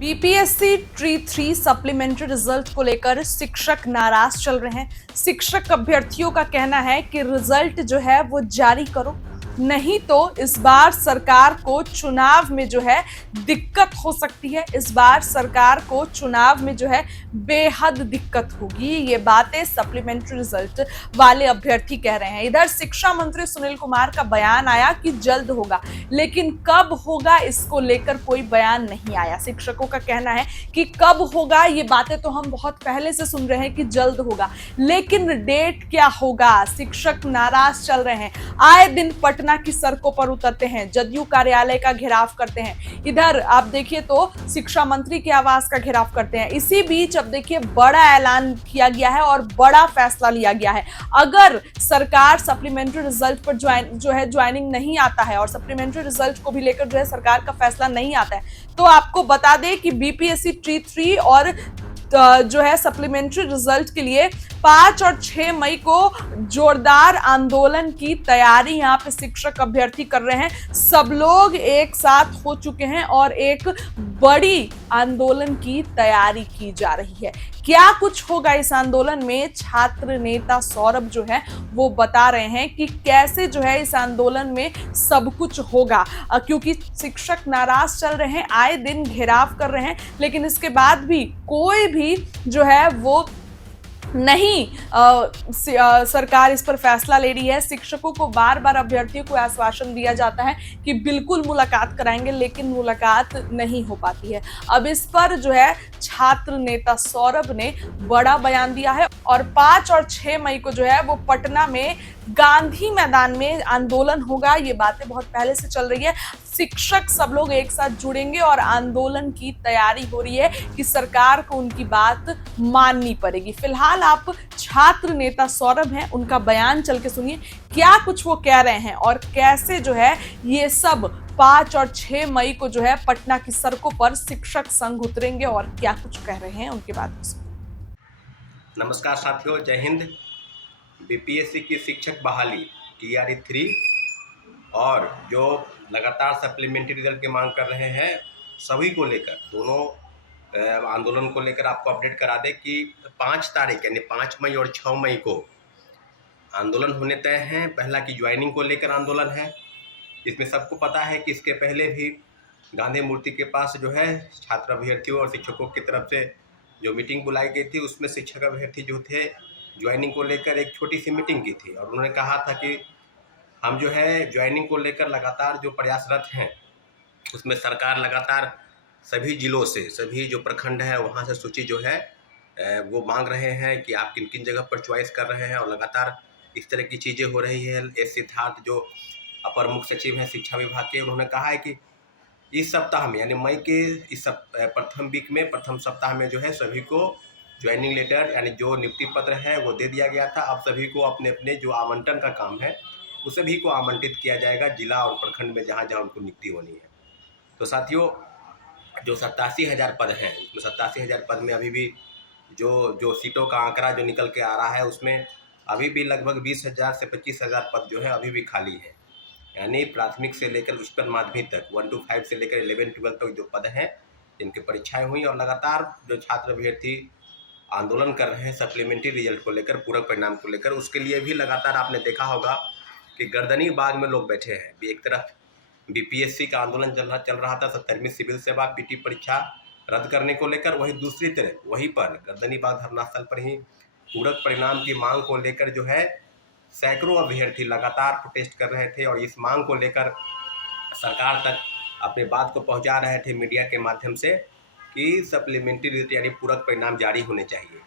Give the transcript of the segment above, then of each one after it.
BPSC tree 3 supplementary result को लेकर शिक्षक नाराज चल रहे हैं। शिक्षक अभ्यर्थियों का कहना है कि रिजल्ट जो है वो जारी करो, नहीं तो इस बार सरकार को चुनाव में जो है दिक्कत हो सकती है। इस बार सरकार को चुनाव में जो है बेहद दिक्कत होगी। ये बातें सप्लीमेंट्री रिजल्ट वाले अभ्यर्थी कह रहे हैं। इधर शिक्षा मंत्री सुनील कुमार का बयान आया कि जल्द होगा, लेकिन कब होगा इसको लेकर कोई बयान नहीं आया। शिक्षकों का कहना है कि कब होगा ये बातें तो हम बहुत पहले से सुन रहे हैं कि जल्द होगा, लेकिन डेट क्या होगा, शिक्षक नाराज चल रहे हैं। आए दिन पटना की सड़कों पर उतरते हैं, जदयू कार्यालय का घेराव करते हैं। इधर आप देखिए तो शिक्षा मंत्री के आवास का घेराव करते हैं। इसी बीच अब देखिए बड़ा ऐलान किया गया है और बड़ा फैसला लिया गया है। अगर सरकार सप्लीमेंट्री रिजल्ट पर ज्वाइनिंग नहीं आता है और सप्लीमेंट्री रिजल्ट को भी लेकर जो है सरकार का फैसला नहीं आता है, तो आपको बता दें कि बीपीएससी ट्री 3 और जो है सप्लीमेंट्री रिजल्ट के लिए 5 और 6 मई को जोरदार आंदोलन की तैयारी यहाँ पे शिक्षक अभ्यर्थी कर रहे हैं। सब लोग एक साथ हो चुके हैं और एक बड़ी आंदोलन की तैयारी की जा रही है। क्या कुछ होगा इस आंदोलन में, छात्र नेता सौरभ जो है वो बता रहे हैं कि कैसे जो है इस आंदोलन में सब कुछ होगा, क्योंकि शिक्षक नाराज चल रहे हैं, आए दिन घेराव कर रहे हैं, लेकिन इसके बाद भी कोई भी जो है वो नहीं सरकार इस पर फैसला ले रही है। शिक्षकों को बार बार अभ्यर्थियों को आश्वासन दिया जाता है कि बिल्कुल मुलाकात कराएंगे, लेकिन मुलाकात नहीं हो पाती है। अब इस पर जो है छात्र नेता सौरभ ने बड़ा बयान दिया है और 5 और 6 मई को जो है वो पटना में गांधी मैदान में आंदोलन होगा। ये बातें बहुत पहले से चल रही है। शिक्षक सब लोग एक साथ जुड़ेंगे और आंदोलन की तैयारी हो रही है कि सरकार को उनकी बात माननी पड़ेगी। फिलहाल आप छात्र नेता सौरभ हैं, उनका बयान चल के सुनिए, क्या कुछ वो कह रहे हैं और कैसे जो है ये सब 5 और 6 मई को जो है पटना की सड़कों पर शिक्षक संघ उतरेंगे और क्या कुछ कह रहे हैं उनके बात। नमस्कार साथियों, जय हिंद। बीपीएससी की शिक्षक बहाली टीआरई 3 और जो लगातार सप्लीमेंट्री रिजल्ट की मांग कर रहे हैं, सभी को लेकर दोनों आंदोलन को लेकर आपको अपडेट करा दें कि 5 तारीख यानी 5 मई और 6 मई को आंदोलन होने तय हैं। पहला की ज्वाइनिंग को लेकर आंदोलन है। इसमें सबको पता है कि इसके पहले भी गांधी मूर्ति के पास जो है छात्र अभ्यर्थियों और शिक्षकों की तरफ से जो मीटिंग बुलाई गई थी, उसमें शिक्षक अभ्यर्थी जो थे ज्वाइनिंग को लेकर एक छोटी सी मीटिंग की थी और उन्होंने कहा था कि हम जो है ज्वाइनिंग को लेकर लगातार जो प्रयासरत हैं, उसमें सरकार लगातार सभी जिलों से, सभी जो प्रखंड है वहाँ से सूची जो है वो मांग रहे हैं कि आप किन किन जगह पर चॉइस कर रहे हैं और लगातार इस तरह की चीज़ें हो रही है। एस सिद्धार्थ जो अपर मुख्य सचिव हैं शिक्षा विभाग के, उन्होंने कहा है कि इस सप्ताह में यानी मई के इस प्रथम वीक में, प्रथम सप्ताह में जो है सभी को ज्वाइनिंग लेटर यानी जो नियुक्ति पत्र है वो दे दिया गया था। अब सभी को अपने अपने जो आवंटन का काम है उस सभी को आमंत्रित किया जाएगा जिला और प्रखंड में जहाँ जहाँ उनको नियुक्ति होनी है। तो साथियों, जो 87,000 पद हैं, उसमें 87,000 पद में अभी भी जो सीटों का आंकड़ा जो निकल के आ रहा है, उसमें अभी भी लगभग 20,000 से 25,000 पद जो है अभी भी खाली है। यानी प्राथमिक से लेकर उच्चतर माध्यमिक तक 1 to 5 से लेकर 11-12 तक जो पद हैं, जिनकी परीक्षाएं हुई और लगातार जो छात्र अभ्यर्थी आंदोलन कर रहे हैं सप्लीमेंट्री रिजल्ट को लेकर, पूरक परिणाम को लेकर, उसके लिए भी लगातार आपने देखा होगा कि गर्दनी बाग में लोग बैठे हैं। एक तरफ बीपीएससी का आंदोलन चल रहा था 70वीं सिविल सेवा पीटी परीक्षा रद्द करने को लेकर, वहीं दूसरी तरफ वहीं पर गर्दनी बाग धरना स्थल पर ही पूरक परिणाम की मांग को लेकर जो है सैकड़ों अभ्यर्थी लगातार प्रोटेस्ट कर रहे थे और इस मांग को लेकर सरकार तक अपनी बात को पहुंचा रहे थे मीडिया के माध्यम से कि सप्लीमेंट्री रिजल्ट यानी पूरक परिणाम जारी होने चाहिए।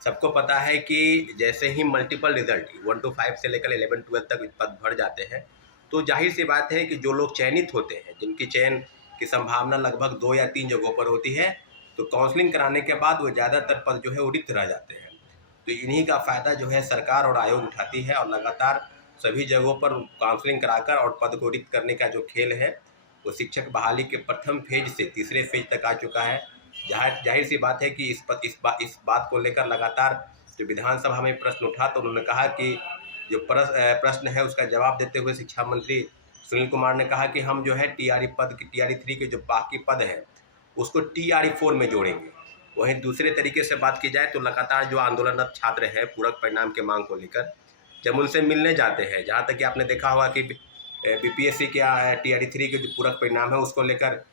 सबको पता है कि जैसे ही मल्टीपल रिजल्ट 1 to 5 से लेकर 11-12 तक पद भर जाते हैं, तो जाहिर सी बात है कि जो लोग चयनित होते हैं, जिनकी चयन की संभावना लगभग 2 या 3 जगहों पर होती है, तो काउंसलिंग कराने के बाद वो ज़्यादातर पद जो है वो रिक्त रह जाते हैं। तो इन्हीं का फ़ायदा जो है सरकार और आयोग उठाती है और लगातार सभी जगहों पर काउंसलिंग कराकर और पद को रिक्त करने का जो खेल है वो शिक्षक बहाली के प्रथम फेज से तीसरे फेज तक आ चुका है। जाहिर सी बात है कि इस बात को लेकर लगातार जो विधानसभा में प्रश्न उठा, तो उन्होंने कहा कि जो प्रश्न है उसका जवाब देते हुए शिक्षा मंत्री सुनील कुमार ने कहा कि हम जो है टीआरई 3 के जो बाकी पद हैं उसको TRE 4 में जोड़ेंगे। वहीं दूसरे तरीके से बात की जाए तो लगातार जो आंदोलनरत छात्र हैं पूरक परिणाम के मांग को लेकर, जब उनसे मिलने जाते हैं, जहाँ तक कि आपने देखा होगा कि BPSC के TRE 3 के जो पूरक परिणाम है उसको लेकर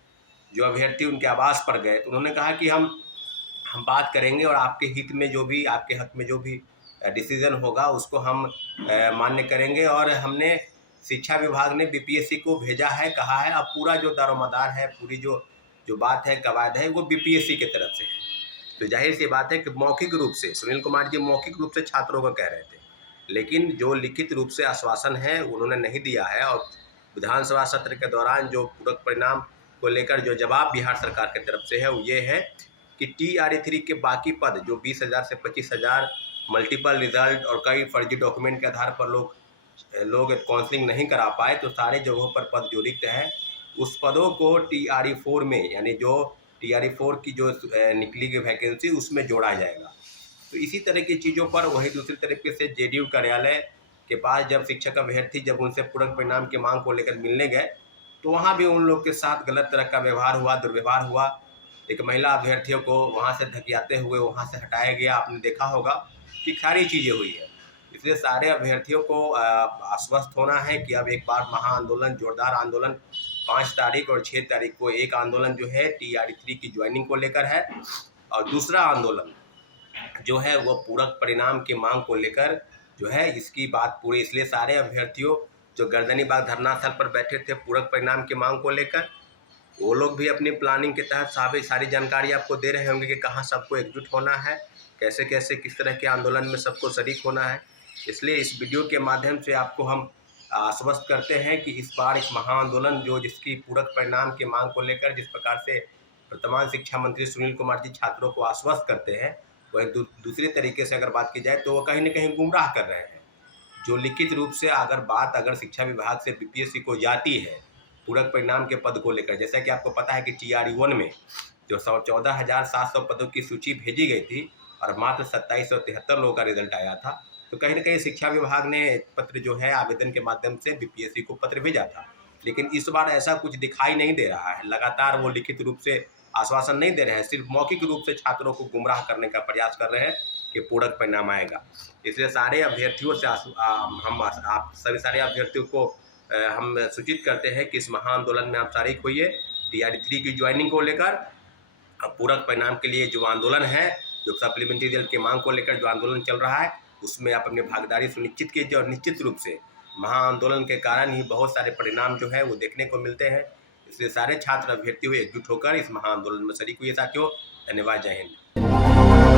जो अभ्यर्थी उनके आवास पर गए तो उन्होंने कहा कि हम बात करेंगे और आपके हित में जो भी, आपके हक में जो भी डिसीजन होगा उसको हम मान्य करेंगे। और हमने शिक्षा विभाग ने BPSC को भेजा है, कहा है अब पूरा जो दारोमदार है, पूरी जो बात है, कवायद है, वो BPSC की तरफ से है। तो जाहिर सी बात है कि मौखिक रूप से सुनील कुमार जी मौखिक रूप से छात्रों को कह रहे थे, लेकिन जो लिखित रूप से आश्वासन है उन्होंने नहीं दिया है। और विधानसभा सत्र के दौरान जो पूरक परिणाम को लेकर जो जवाब बिहार सरकार की तरफ से है वो ये है कि TRE 3 के बाकी पद जो 20,000 से 25,000 मल्टीपल रिजल्ट और कई फर्जी डॉक्यूमेंट के आधार पर लोग काउंसलिंग नहीं करा पाए, तो सारे जगहों पर पद जो रिक्त हैं उस पदों को TRE 4 में, यानी जो TRE 4 की जो निकली गई वैकेंसी उसमें जोड़ा जाएगा। तो इसी तरह की चीज़ों पर वही दूसरी तरीके से JDU कार्यालय के पास जब शिक्षक अभ्यर्थी जब उनसे पूरक परिणाम की मांग को लेकर मिलने गए तो वहाँ भी उन लोग के साथ गलत तरह का व्यवहार हुआ, दुर्व्यवहार हुआ। एक महिला अभ्यर्थियों को वहाँ से धकियाते हुए वहाँ से हटाया गया, आपने देखा होगा कि सारी चीज़ें हुई है। इसलिए सारे अभ्यर्थियों को आश्वस्त होना है कि अब एक बार महाआंदोलन, जोरदार आंदोलन 5 तारीख और 6 तारीख को एक आंदोलन जो है TRE 3 की ज्वाइनिंग को लेकर है, और दूसरा आंदोलन जो है वो पूरक परिणाम की मांग को लेकर जो है, इसकी बात पूरी। इसलिए सारे अभ्यर्थियों जो गर्दनीबाग धरना स्थल पर बैठे थे पूरक परिणाम की मांग को लेकर, वो लोग भी अपनी प्लानिंग के तहत सारी जानकारी आपको दे रहे होंगे कि कहाँ सबको एकजुट होना है, कैसे कैसे किस तरह के आंदोलन में सबको शरीक होना है। इसलिए इस वीडियो के माध्यम से आपको हम आश्वस्त करते हैं कि इस बार एक महाआंदोलन जिसकी पूरक परिणाम की मांग को लेकर जिस प्रकार से वर्तमान शिक्षा मंत्री सुनील कुमार जी छात्रों को आश्वस्त करते हैं, वह दूसरी तरीके से अगर बात की जाए तो वो कहीं न कहीं गुमराह कर रहे हैं। जो लिखित रूप से अगर शिक्षा विभाग से BPSC को जाती है पूरक परिणाम के पद को लेकर, जैसा कि आपको पता है कि TRE 1 में जो 14,700 पदों की सूची भेजी गई थी और मात्र 2773 लोगों का रिजल्ट आया था, तो कहीं न कहीं शिक्षा विभाग ने पत्र जो है आवेदन के माध्यम से BPSC को पत्र भेजा था। लेकिन इस बार ऐसा कुछ दिखाई नहीं दे रहा है। लगातार वो लिखित रूप से आश्वासन नहीं दे रहे हैं, सिर्फ मौखिक रूप से छात्रों को गुमराह करने का प्रयास कर रहे हैं कि पूरक परिणाम आएगा। इसलिए सारे अभ्यर्थियों से आप सभी सारे अभ्यर्थियों को हम सूचित करते हैं कि इस महाआंदोलन में आप शारिक होइए। TRE 3 की ज्वाइनिंग को लेकर पूरक परिणाम के लिए जो आंदोलन है, जो सप्लीमेंट्री रिजल्ट की मांग को लेकर जो आंदोलन चल रहा है, उसमें आप अपनी भागीदारी सुनिश्चित कीजिए। और निश्चित रूप से महाआंदोलन के कारण ही बहुत सारे परिणाम जो है वो देखने को मिलते हैं। इसलिए सारे छात्र अभ्यर्थी हुए एकजुट होकर इस महाआंदोलन में शरीक हुए। साथियों, धन्यवाद। जय हिंद।